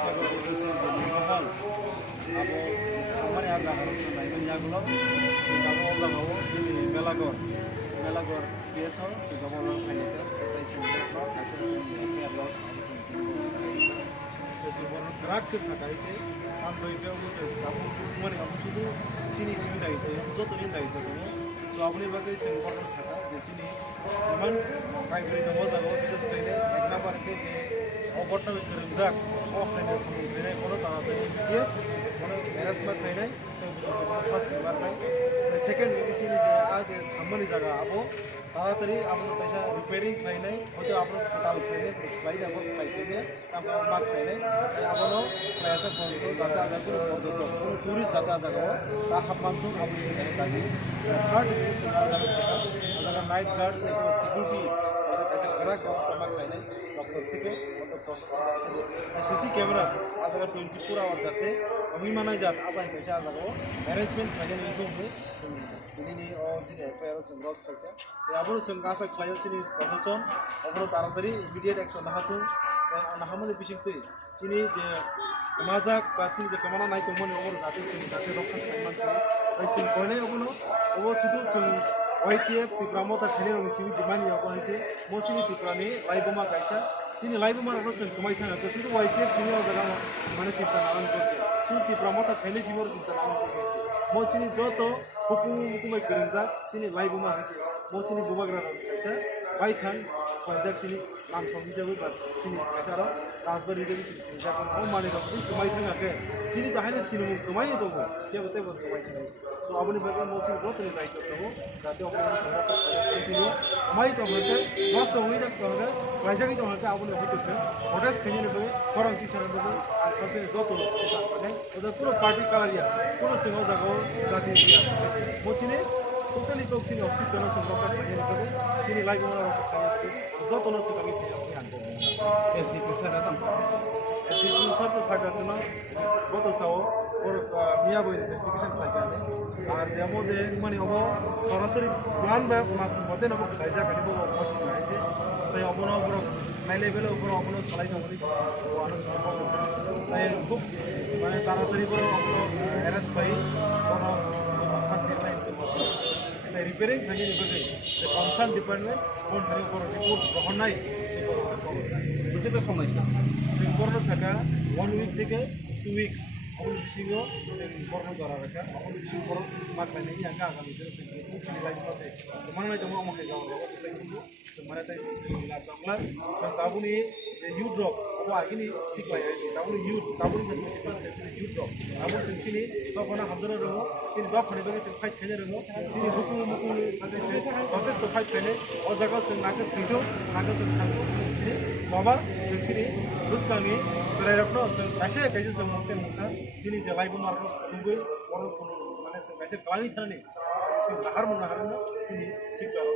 बैसागु बोथोरजों निर्महल abo amari aja harus naikkan jagulo kamu obahawo jadi melagor biasa juga mau naikkan setelah semua hasil semua loss sesuatu kerak kesakai sih ambil ke ujung kamu mana kamu sudah sini sini dah itu itu tuh ini dah itu so apni bagai semua harus ada jadi nih cuman kayak beri tahu jago bisa sekali एक number के जे अबर्टन kerjak offline semua কোনো তাড়াতাড়ি দিয়ে কোনো harassment হয় নাই শাস্তি বাড়াই সেকেন্ড জিনিস যে আজ খাম্বানি জায়গা আবো তাড়াতাড়ি আপনার পয়সা রিপেয়ারিং খাই নাই হয়তো আপনার টোটাল খাই নাই প্রাইস আপনার পাইছে নিয়ে আপনার মার্ক খাই নাই আপনারও পয়সা ফোন তো যাতে আজাদ কোনো টুরিস্ট যাতে আজাদ তা হাফমান্ত আপনি সেখানে কাজে থার্ড জিনিস জায়গা নাইট গার্ড সিকিউরিটি kerak ব্যবস্থা মার্ক খাই নাই ডক্টর থেকে সিসি ক্যামেরা আজাদ 24 আওয়ার যাতে অভিমানায় যান আবার পয়সা আজাদ অ্যারেঞ্জমেন্ট খাই নাই কিন্তু ini sini FIR sengros kerja. Ya abang sengkasa klien sini profesion, abang taratari immediate action nahamu di pising tu. Sini je mazak, sini je kemana naik tu mana abang nanti sini nanti dokter kemana tu. Tapi sini kau ni abang sudah sini YTF pipramo tak kene orang sini di mana abang sini, mau sini piprami live boma kaisa. Sini live boma abang sini kemai thang tu. Sini YTF sini orang mana cinta nawan kerja. Sini pipramo tak kene sini orang cinta nawan kerja. Mau sini joto hukumai kerja sini live boma hasil mau sini boma gerak kaisa baik kan pajak sini nam thong jago bar sini kaisa ro tasbari jago sini jago oh mani ro is kemai thang ake sini tahane sini kemai to go siapa te bot kemai thang so abani bagai mau sini joto ni baik to go jate apni sangha to continue kemai to hote lost to hoida to hote pajak to hote abani hoite che hotas khine ne bagai korang ki chana bagai আর কাছে joto মানে ওদের পুরো party কালারিয়া পুরো সিংহ জাগো জাতি দিয়া मोचिने totally को सिनी अस्तित्व न संरक्षण खाइने पनि सिनी लाइक बनाउन खाइने जत न सकामी थे अपनी हान्को एसडीपी सर त सागा छन गत साओ और मिया बो इन्वेस्टिगेशन खाइने আর যেমন যে মানে হবো সরাসরি প্ল্যান বা মতে নব খাইজা কাটিব মসি খাইছে তাই অবন উপর নাই লেভেলে উপর অবন সলাই দবলি ওয়ান সম্ভব তাই খুব মানে তাড়াতাড়ি করে অবন অ্যারেস্ট পাই কোন শাস্তি নাই তাই রিপেয়ারিং থাকে নিবে যে কনসার্ন ডিপার্টমেন্ট কোন ধরে উপর রিপোর্ট গ্রহণ নাই বুঝতে সময় जों করোনা থাকা 1 উইক থেকে 2 উইকস aku bisingo जों করোনা করা রাখা aku bisingo করো মাখানে ই আকা আগামী দিনে जों কিছু সিলাই আছে তোমার নাই তোমার আমাকে যাওয়ার কথা সিলাই কিন্তু जों মানে তাই जों লাভ বাংলা जों তাবুনি ইউ ড্রপ ও আগিনি সিকলাই আছে তাবুনি ইউ তাবুনি যে 25% ইউ ড্রপ আবু जों সিনি তখন হাজার রঙ সিনি বা ফনে বাগে जों ফাইট খেলে রঙ সিনি হুকুম মুকুলি সাথে সে যথেষ্ট ফাইট খেলে ও জায়গা जों নাকে থিদো নাকে जों থাকো সিনি বাবা जों সিনি रुसकांनि बेरायरफनो जों खायसे खायसे जों मोनसे मोनसा जोंनि जे लाइफ मार्क गुबै बर' माने जों खायसे गालांनि थानानै जों नाहार मोननो हादोंमोन जोंनि सिगाङाव